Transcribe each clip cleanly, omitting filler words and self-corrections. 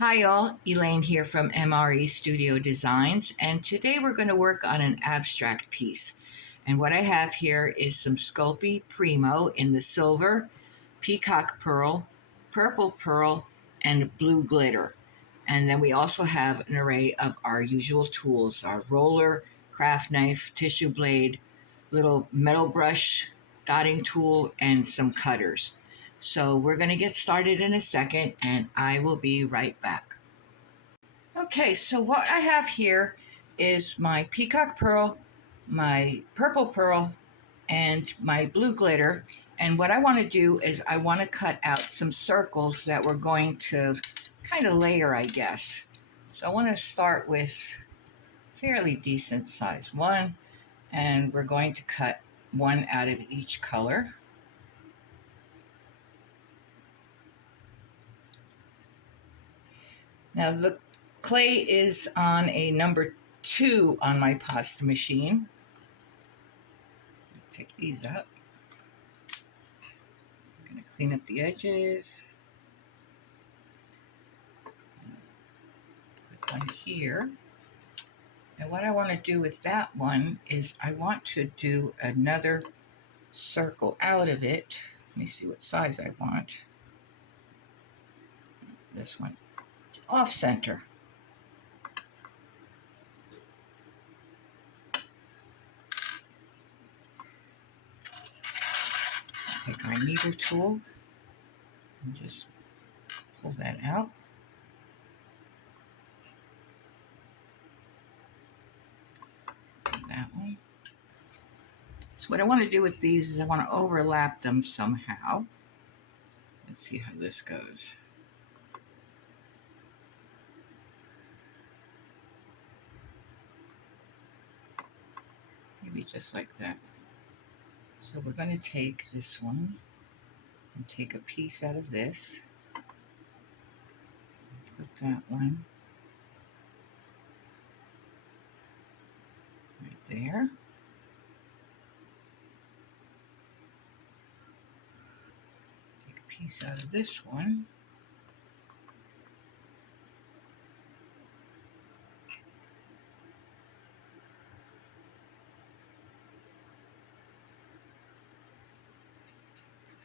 Hi all, Elaine here from MRE Studio Designs, and today we're going to work on an abstract piece. And what I have here is some Sculpey Primo in the silver, peacock pearl, purple pearl, and blue glitter. And then we also have an array of our usual tools, our roller, craft knife, tissue blade, little metal brush, dotting tool, and some cutters. So we're going to get started in a second, and I will be right back. Okay, so what I have here is my peacock pearl, my purple pearl, and my blue glitter. And what I want to do is I want to cut out some circles that we're going to kind of layer, I guess. So I want to start with fairly decent size one, and we're going to cut one out of each color. Now the clay is on a number 2 on my pasta machine. Pick these up. I'm going to clean up the edges. Put one here. And what I want to do with that one is I want to do another circle out of it. Let me see what size I want. This one. Off center. Take our needle tool and just pull that out. That one. So what I want to do with these is I want to overlap them somehow. Let's see how this goes. Maybe just like that. So we're going to take this one and take a piece out of this. Put that one right there. Take a piece out of this one.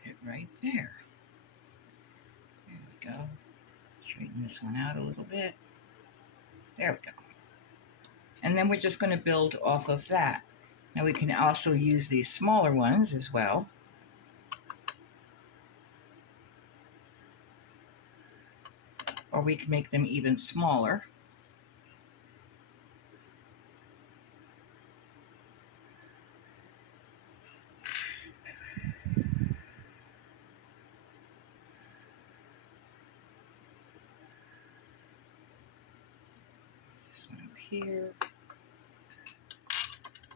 Put it right there. There we go. Straighten this one out a little bit. There we go. And then we're just going to build off of that. Now we can also use these smaller ones as well. Or we can make them even smaller. This one up here.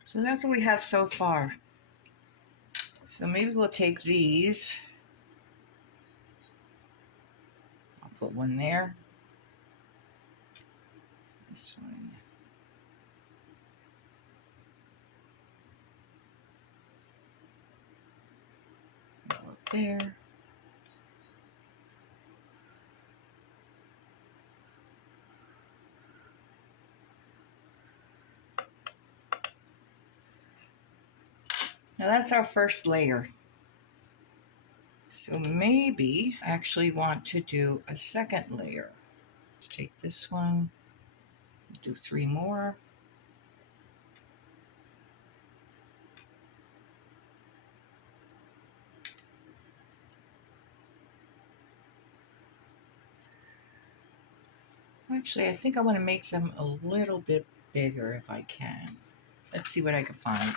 So that's what we have so far. So maybe we'll take these. I'll put one there. This one. Go up there. Now that's our first layer. So maybe I actually want to do a second layer. Let's take this one, do 3 more. Actually, I think I want to make them a little bit bigger if I can. Let's see what I can find.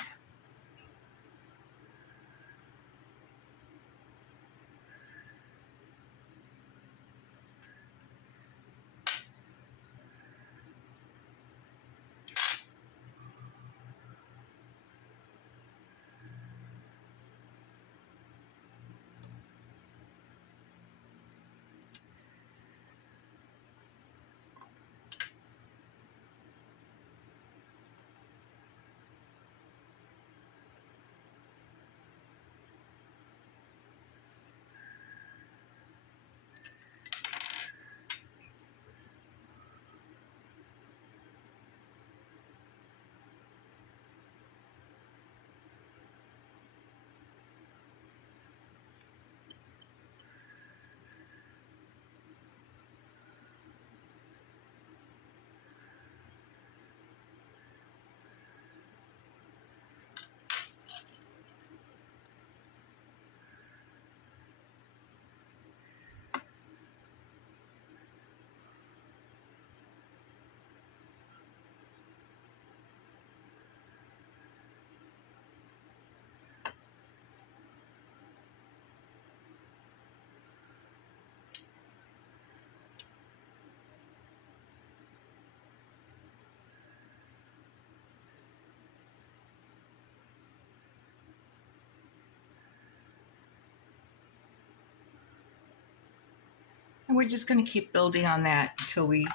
And we're just going to keep building on that until we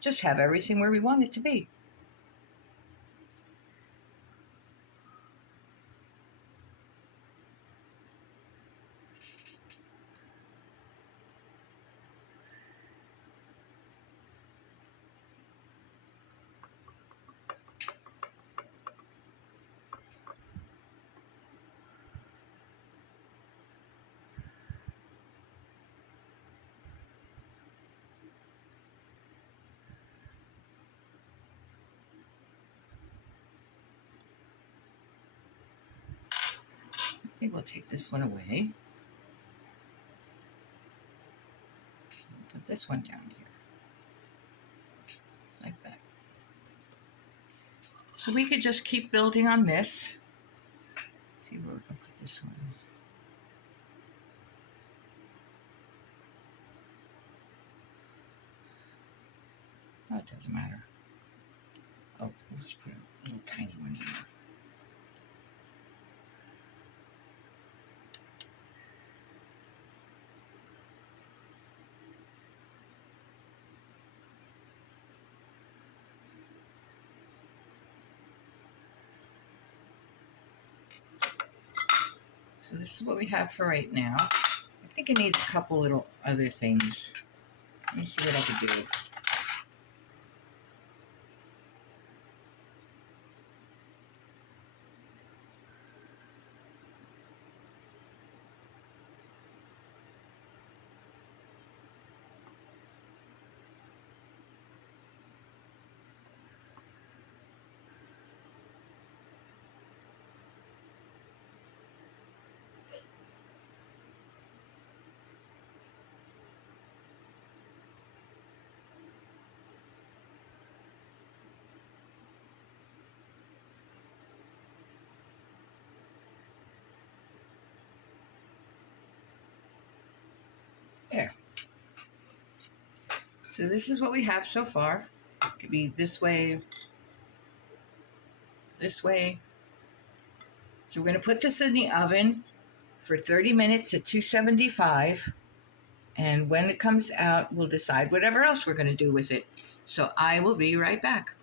just have everything where we want it to be. I think we'll take this one away. Put this one down here. Just like that. So we could just keep building on this. Let's see where we're going to put this one. Oh, it doesn't matter. Oh, let's put a little tiny one there. So this is what we have for right now. I think it needs a couple little other things. Let me see what I can do. There. So this is what we have so far. It could be this way, this way. So we're going to put this in the oven for 30 minutes at 275. And when it comes out, we'll decide whatever else we're going to do with it. So I will be right back.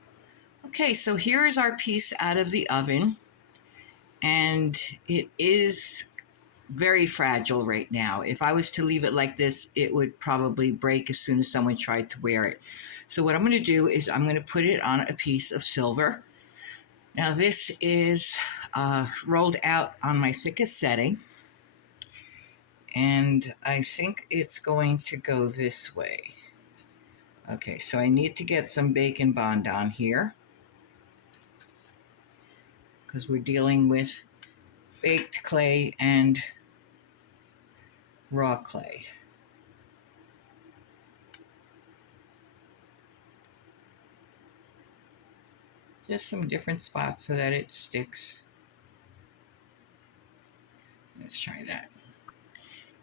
Okay, so here is our piece out of the oven. And it is very fragile right now. If I was to leave it like this, it would probably break as soon as someone tried to wear it. So what I'm going to do is I'm going to put it on a piece of silver. Now this is rolled out on my thickest setting. And I think it's going to go this way. Okay, so I need to get some bacon bond on here because we're dealing with baked clay and raw clay. Just some different spots so that it sticks. Let's try that.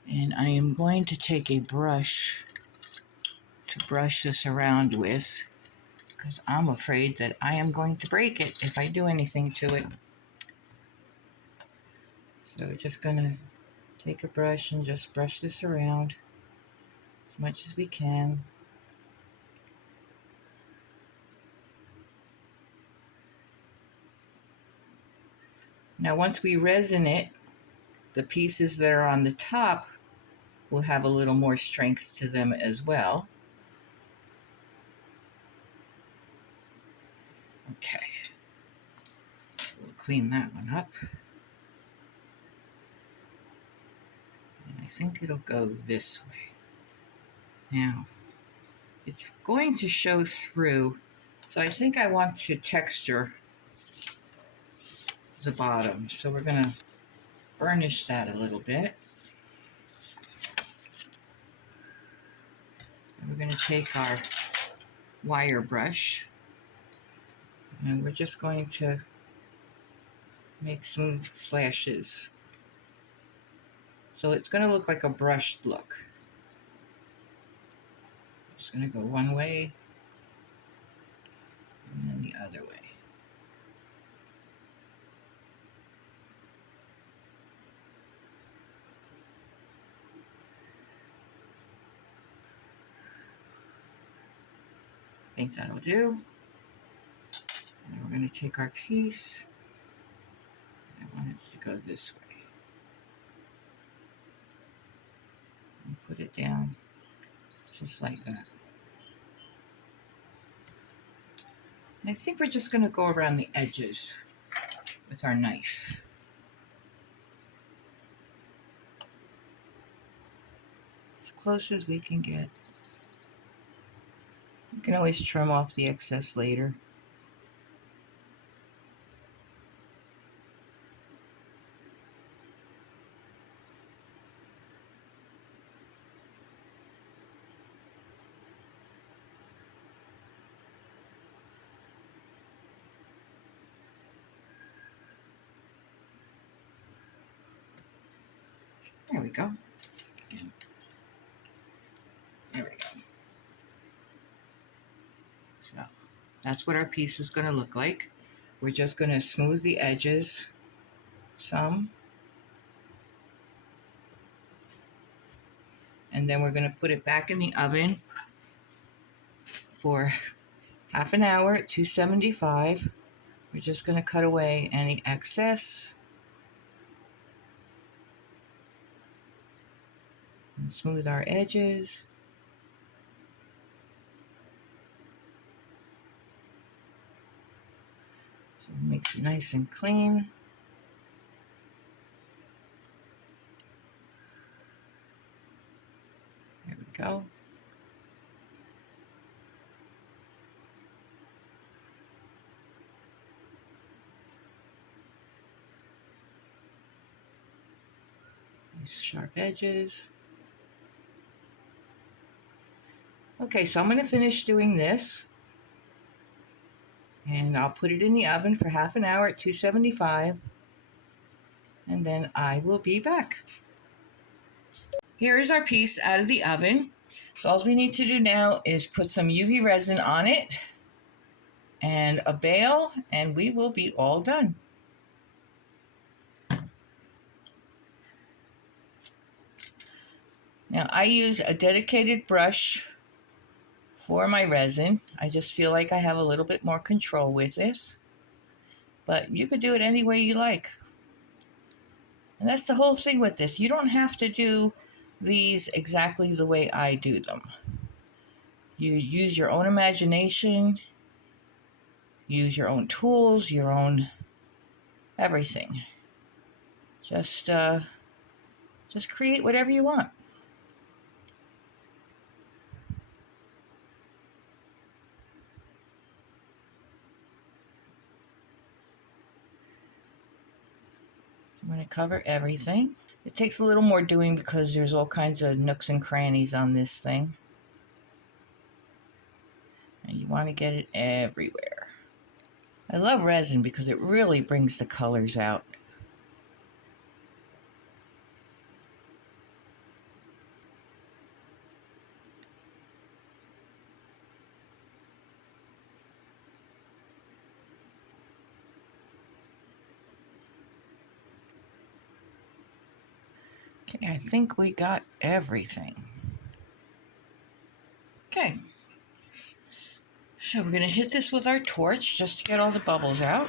And I am going to take a brush to brush this around with because I'm afraid that I am going to break it if I do anything to it. So we're just going to take a brush and just brush this around as much as we can. Now once we resin it, the pieces that are on the top will have a little more strength to them as well. Okay, so we'll clean that one up. And I think it'll go this way. Now, it's going to show through, so I think I want to texture the bottom. So we're going to burnish that a little bit. And we're going to take our wire brush and we're just going to make some flashes. So it's going to look like a brushed look. Just going to go one way and then the other way. think that'll do. And we're going to take our piece. I want it to go this way. And put it down just like that. And I think we're just going to go around the edges with our knife. As close as we can get. You can always trim off the excess later. There we go. There we go. So that's what our piece is going to look like. We're just going to smooth the edges some. And then we're going to put it back in the oven for half an hour at 275. We're just going to cut away any excess. And smooth our edges. So it makes it nice and clean. There we go. Nice sharp edges. Okay, so I'm going to finish doing this, and I'll put it in the oven for half an hour at 275, and then I will be back. Here is our piece out of the oven. So all we need to do now is put some UV resin on it and a bail, and we will be all done. Now I use a dedicated brush for my resin. I just feel like I have a little bit more control with this, but you could do it any way you like. And that's the whole thing with this. You don't have to do these exactly the way I do them. You use your own imagination, use your own tools, your own everything. Just create whatever you want. I'm going to cover everything. It takes a little more doing because there's all kinds of nooks and crannies on this thing. And you want to get it everywhere. I love resin because it really brings the colors out. Okay, I think we got everything. Okay, so we're going to hit this with our torch just to get all the bubbles out.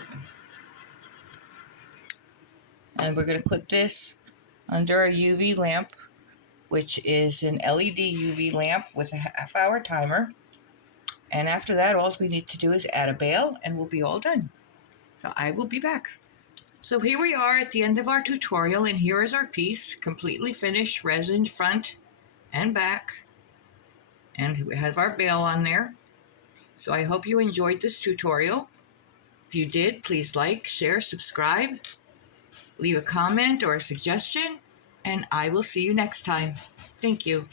And we're going to put this under a UV lamp, which is an LED UV lamp with a half-hour timer. And after that, all we need to do is add a bail and we'll be all done. So I will be back. So here we are at the end of our tutorial, and here is our piece, completely finished, resin front and back. And we have our bail on there. So I hope you enjoyed this tutorial. If you did, please like, share, subscribe, leave a comment or a suggestion, and I will see you next time. Thank you.